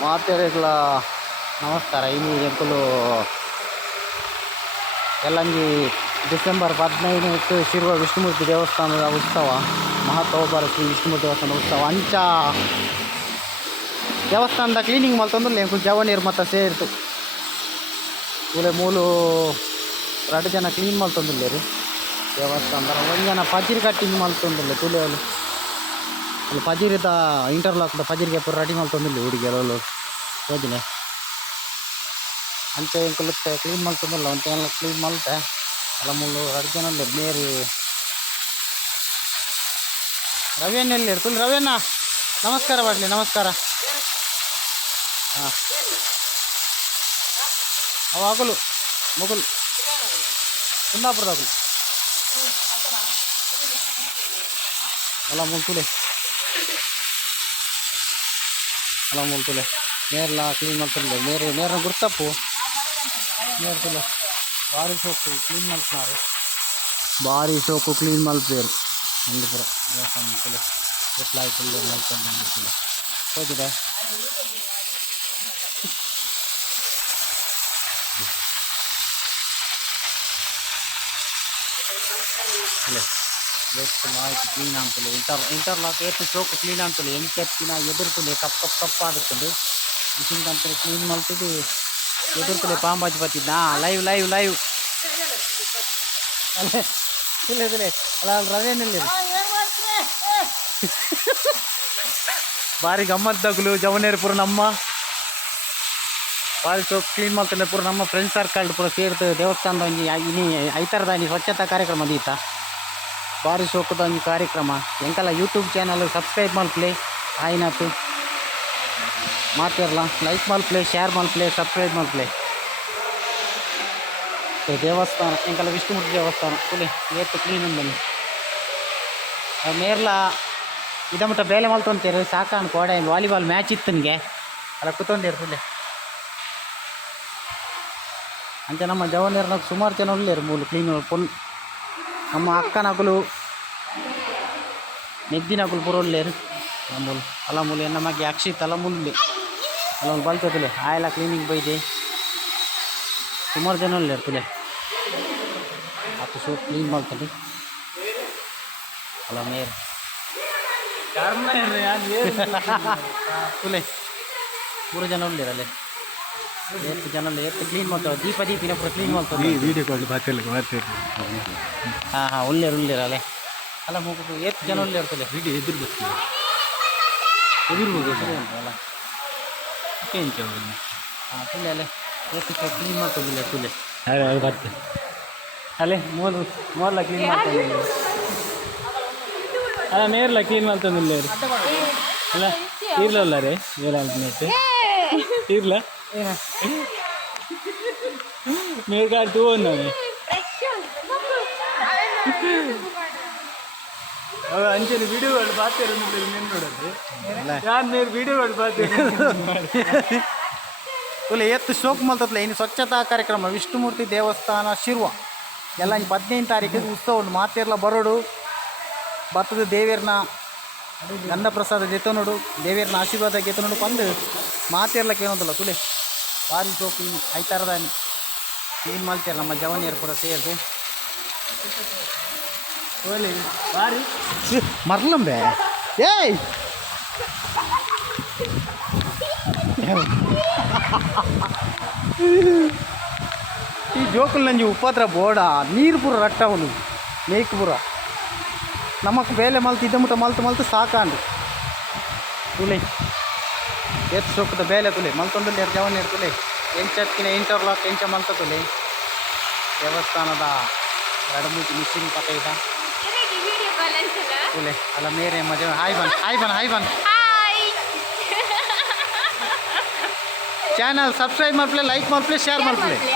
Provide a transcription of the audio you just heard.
ಮಾತೆರೆಗ್ಲ ನಮಸ್ಕಾರ. ಇನ್ನು ಎಂಕುಲು ಎಲ್ಲಂಗಿ ಡಿಸೆಂಬರ್ ಹದಿನೈದಕ್ಕೆ ಶಿರುವ ವಿಷ್ಣುಮೂರ್ತಿ ದೇವಸ್ಥಾನದ ಉತ್ಸವ ಮಹಾತೋಬಾರ ಶ್ರೀ ವಿಷ್ಣುಮೂರ್ತಿ ದೇವಸ್ಥಾನದ ಉತ್ಸವ. ಅಂಚ ದೇವಸ್ಥಾನದ ಕ್ಲೀನಿಂಗ್ ಮಲ್ತಂದ್ರೆ ಎಂಕುಲು ಜವನೀರು ಮತ್ತು ಸೇರಿತು ಕೂಲೆ ಮೂಲು ಎರಡು ಜನ ಕ್ಲೀನ್ ಮಲ್ತಂದಿಲ್ಲ ರೀ. ದೇವಸ್ಥಾನದ ಒಂದು ಜನ ಪಜಿರಿ ಕಟ್ಟಿಂಗ್ ಮಲ್ತಂದಿಲ್ಲ ತುಳಿಯಲು. ಅಲ್ಲಿ ಇಂಟರ್ಲಾಕ್ ಇಂಟರ್ಲಾಕ್ದ ಪಜಿರಿಗೆ ಪೂರ ರೆಡಿ ಮಲ್ತಂದಿಲ್ಲ ಹುಡುಗಿಯರು ಹೋದಿನಿ ಅಂಚೆ ಎಂಕುಲತ್ತೆ ಕ್ಲೀನ್ ಮಲ್ತಂದಿಲ್ಲ ಅಂತ ಎಲ್ಲ ಕ್ಲೀನ್ ಮಲ್ತೆ ಅಲ್ಲ ಮುಳ್ಳು ಜನ ಮೇರಿ. ರವಿಯನ್ನ ಎಲ್ಲಿ ಇರ್ತಲ್ಲ ರವಿಯನ್ನ ನಮಸ್ಕಾರ ಮಾಡಲಿ, ನಮಸ್ಕಾರ. ಹಾಂ. ಅವ ಆಗಲು ಮುಗುಲು. ಕುಂದಾಪುರದ ಎಲ್ಲ ಮುಲ್ತುಲೆ ಅಲ್ಲ ಮುಲ್ತುಲೆ ನೇರ್ಲ ಕ್ಲೀನ್ ಮಾಡ್ತಿಲ್ಲ ನೇರ ನೇರ ಗುರ್ತಪ್ಪು ನೇರ್ತಿಲ್ಲ ಭಾರಿ ಸೋಪು ಕ್ಲೀನ್ ಮಾಡ್ತಾರೆ ಭಾರಿ ಸೋಪು ಕ್ಲೀನ್ ಮಾಡ್ತೀರು ನಂದಿಪುರ ದೇವಸ್ಥಾನ ಮುಲ್ತುಲೆ ಎಟ್ಲಾಯ್ ಫುಲ್ಲು ಮಾಡ್ಕೊಂಡು ಬಂದಿರ್ತಿಲ್ಲ ಹೋಗಿದೆ ಇಲ್ಲ ಎಷ್ಟು ಮಾಹಿತಿ ಕ್ಲೀನ್ ಅಂತಲೇ ಇಂಟರ್ ಇಂಟರ್ಲಾಕ್ ಎಷ್ಟು ಚೌಕ ಕ್ಲೀನ್ ಅಂತಲೇ ಎಂಟೆತ್ತಿನ ಎದುರ್ತದೆ ಕಪ್ ಕಪ್ ಕಪ್ ಆಗುತ್ತದೆ ಮಿಷಿನ್ ಅಂತಲೇ ಕ್ಲೀನ್ ಮಾಡ್ತಿದ್ದು ಎದುರ್ತದೆ ಪಾಂಬಾಜಿ ಬರ್ತಿದ್ದ ಲೈವ್ ಲೈವ್ ಲೈವ್ ಅಲ್ಲೇ ಇಲ್ಲ ಇದಿಲ್ಲ ಅಲ್ಲ ರವೇನಿಲ್ಲ ಭಾರಿ ಗಮ್ಮತ್ತಾಗಲು ಜವನೇರ್ ಪುರ ನಮ್ಮ. ಭಾರಿ ಚೌಕ್ ಕ್ಲೀನ್ ಮಾಡ್ತಾನೆ ಪೂರ ನಮ್ಮ ಫ್ರೆಂಡ್ ಸರ್ಕಲ್ ಪೂರ ಸೇರ್ತು ದೇವಸ್ಥಾನದ ಒಂಜಿ ಇನಿ ಐತರದ ಸ್ವಚ್ಛತಾ ಕಾರ್ಯಕ್ರಮ ದೀತ ಭಾರಿ ಶೋಕದ ಒಂದು ಕಾರ್ಯಕ್ರಮ. ಎಂಕಲ್ಲ ಯೂಟ್ಯೂಬ್ ಚಾನಲ್ ಸಬ್ಸ್ಕ್ರೈಬ್ ಮಲ್ಪ್ಲೆ ಆಯ್ನಾತು ಮಾತಾಡಲ್ಲ ಲೈಕ್ ಮಲ್ಪ್ಲೆ ಶೇರ್ ಮಲ್ಪ್ಲೆ ಸಬ್ಸ್ಕ್ರೈಬ್ ಮಲ್ಪ್ಲೆ ಸೊ ದೇವಸ್ಥಾನ ಎಂಕಲ್ಲ ವಿಷ್ಣುಮೂರ್ತಿ ದೇವಸ್ಥಾನ. ಕುಲಿ ಏತು ಕ್ಲೀನ್ ಬನ್ನಿ. ನೇರ್ಲ ಇದಮಟ ಬೇಲೆ ಮಾಲ್ ಮಲ್ತೊಂತೀರಿ ಸಾಕಾನು ಕೋಡೆ ವಾಲಿಬಾಲ್ ಮ್ಯಾಚ್ ಇತ್ತು ನಿಮಗೆ ಅಲ್ಲ ಕೂತೊಂದಿರು ಕುಲಿ ಅಂಚೆ ನಮ್ಮ ಜವನೀರ್ನಾಗ ಸುಮಾರು ಜನ ಉಳ್ಳೇರು ಮೂಲು ಕ್ಲೀನ್ ಫುಲ್ ನಮ್ಮ ಅಕ್ಕನಗಲು ನೆದ್ದಿನಗಲು ಪೂರ ಉಳ್ಳೇರು ನಮ್ಮೂಲು ಅಲ್ಲ ಮೂಲು ಎನ್ನ ಮಗೆ ಅಕ್ಷಿತ್ ಅಲ್ಲ ಮುಲ್ಲಿ ಅಲ್ಲ ಒಂದು ಬಲ್ತದಿಲ್ಲ ಆಯೆಲ್ಲ ಕ್ಲೀನಿಂಗ್ ಬೈದೆ. ಸುಮಾರು ಜನ ಉಳ್ಳೇರು ತುಲೆ ಆತು ಸೋ ಕ್ಲೀನ್ ಮಾಡ್ತಾರೆ. ಅಲ್ಲ ಮೇರ್. ತುಲೆ ಮೂರು ಜನ ಉಳ್ಳೇರು ಅಲ್ಲೇ ಎಷ್ಟು ಜನ ಎಷ್ಟು ಕ್ಲೀನ್ ಮಾಡ್ತಾವೆ ದೀಪ ದೀಪಿನ ಪೂರ ಕ್ಲೀನ್ ಮಾಡ್ತಾರೆ. ವೀಡಿಯೋ ಕಾಲ್ ಮಾತಾಡಲಿಕ್ಕೆ ಮಾತಾಡಿ ಹಾಂ ಹಾಂ ಉಳ್ಳೇರು ಉಳ್ಳೇರು ಅಲ್ಲೇ. ಅಲ್ಲ ಮುಗಿದು ಎಷ್ಟು ಜನ ಒಳ್ಳೆ ಇರ್ತಲ್ಲ ವೀಡಿಯೋ ಎದುರು ಬರ್ತೀವಿ ಎದುರು ಅಲ್ಲ. ಎಂಚ ಹಾಂ ತುಲೆ ಅಲ್ಲೇ. ಎತ್ತು ಕ್ಲೀನ್ ಮಾಡ್ಕೊಂಡಿಲ್ಲ ತುಲೆ ಅದು ಬರ್ತದೆ ಅಲ್ಲೇ ಮೂರು ಮೂರಲ್ಲ ಕ್ಲೀನ್ ಮಾಡ್ಕೊಂಡಿಲ್ಲ ಅಲ್ಲ ನೇರ್ಲ ಕ್ಲೀನ್ ಮಾಡ್ತಂದಿಲ್ಲ ಅಲ್ಲ ಇರ್ಲಲ್ಲ ರೀ ಏರ್ ಆಲ್ಟ್ನೇಟ್ ಇರ್ಲ? ಮೇಲ್ಗಾಡ್ ತೂ ನಾನು ಅವ ಅಂಚನೆ ವಿಡಿಯೋಗಳು ಬಾತಿರೋ ನೆನ್ ನೋಡೋದು. ಯಾರು ನೀರು ವಿಡಿಯೋಗಳು ಬಾತಿರೋ ತುಲೆ ಎತ್ತು ಶೋಕ್ ಮಲ್ತತ್ಲೆ ಇನ್ನು ಸ್ವಚ್ಛತಾ ಕಾರ್ಯಕ್ರಮ ವಿಷ್ಣುಮೂರ್ತಿ ದೇವಸ್ಥಾನ ಶಿರ್ವ. ಎಲ್ಲ ಇನ್ನು ಹದಿನೈದು ತಾರೀಕಿಗೆ ಉತ್ಸವ ಉಂಟು ಮಾತೇರ್ಲ ಬರೋಡು. ಭತ್ತದ ದೇವೇರ್ನ ಗಂಧ ಪ್ರಸಾದ ಗೆತ ನೋಡು ದೇವೇರ್ನ ಆಶೀರ್ವಾದ ಗೆತ ನೋಡು ಬಂದು ಮಾತೇರ್ಲಕ್ಕೆ ಏನೋದಲ್ಲ ತುಲೆ. ಭಾರಿ ಸೋಪು ಇನ್ನು ಐತಾರದ ಏನು ಮಾಡ್ತೀರ ನಮ್ಮ ಜವನಿಯರು ಕೂಡ ಸೇರಿದೆ ಓಲಿ ಬಾರಿ ಮರ್ಲಂಬೆ ಏಯ್ ಈ ಜೋಕುಲ್ ನಂಜಿ ಉಪದ್ರ ಬೋಡ ನೀರು ಪೂರ ರಟ್ಟವನು ಮೇಯ್ಕ್ ಪೂರ ನಮಕ್ ಬೇಲೆ ಮಲ್ತು ಇದ್ದ ಮುಟ್ಟ ಮಲ್ತು ಮಲ್ತು ಸಾಕಾಂಡು ತುಲೆ ಎತ್ ಸೊಪ್ಪದ ಬೇಲೆ ತುಲೆ ಮಲ್ತೊಂದು ಎರಡು ಜವನ್ ಇರ್ತುಲಿ ತುಲೆ. ಎಂಚಕ್ಕಿನ ಇಂಟರ್ಲಾಕ್ ಎಂಚ ಮಲ್ತ ತುಲೆ. ದೇವಸ್ಥಾನದ ಎರಡು ಮೂರು ಮಿಷಿನ್ ಇದ. ತುಲೆ ಅಲ್ಲ ಮೇರೆ ಮಜ ಹಾಯ್ ಬನ್ ಹಾಯ್ ಬನ್ ಹಾಯ್ ಬನ್. ಚಾನಲ್ ಸಬ್ಸ್ಕ್ರೈಬ್ ಮಾಡ್ಪ್ಲೆ ಲೈಕ್ ಮಾಡ್ಪ್ಲೆ ಶೇರ್ ಮಾಡ್ಪ್ಲೆ. ಮಾಡ್ಲಿ